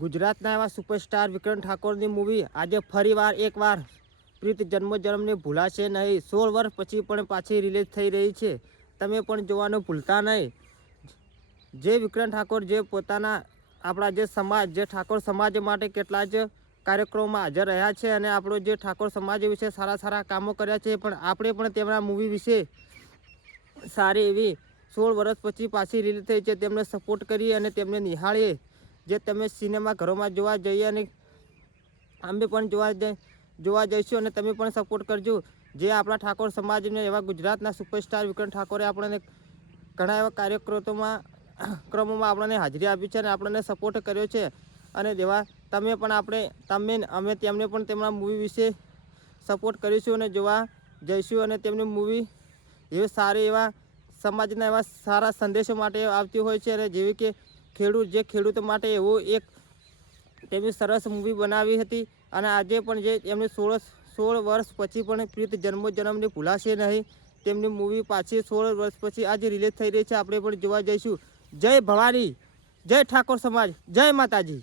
ગુજરાતના એવા સુપરસ્ટાર વિક્રમ ઠાકોરની મૂવી આજે ફરીવાર એકવાર પ્રીત જન્મોજન્મને ભૂલાશે નહીં. 16 વર્ષ પછી પણ પાછી રિલીઝ થઈ રહી છે. તમે પણ જોવાનું ભૂલતા નહીં. જે વિક્રમ ઠાકોર જે પોતાના આપણા જે સમાજ જે ઠાકોર સમાજ માટે કેટલા જ કાર્યક્રમોમાં હાજર રહ્યા છે અને આપણો જે ઠાકોર સમાજ વિશે સારા કામો કર્યા છે, પણ આપણે પણ તેમના મૂવી વિશે સારી એવી 16 વર્ષ પછી પાછી રિલીઝ થઈ છે તેમને સપોર્ટ કરી અને તેમને નિહાળીએ. જે તમે સિનેમા ઘરોમાં જોવા જઈએ અને અમે પણ જોવા જઈશું અને તમે પણ સપોર્ટ કરજો. જે આપણા ઠાકોર સમાજને એવા ગુજરાતના સુપરસ્ટાર વિક્રમ ઠાકોરે આપણને ઘણા એવા કાર્યક્રમોમાં આપણને હાજરી આપી છે અને આપણને સપોર્ટ કર્યો છે. અને જેવા તમે પણ અમે તેમને પણ તેમના મૂવી વિશે સપોર્ટ કરીશું અને જોવા જઈશું અને તેમની મૂવી એવી સારી એવા સમાજના એવા સારા સંદેશો માટે આવતી હોય છે. અને જેવી કે ખેડૂતો માટે એવું એક તેમની સરસ મૂવી બનાવી હતી અને આજે પણ જે એમની 16 વર્ષ પછી પણ પ્રીત જન્મોજન્મને ભૂલાશે નહીં તેમની મૂવી પાછી 16 વર્ષ પછી આજે રિલીઝ થઈ રહી છે. આપણે પણ જોવા જઈશું. જય ભવાની, જય ઠાકોર સમાજ, જય માતાજી.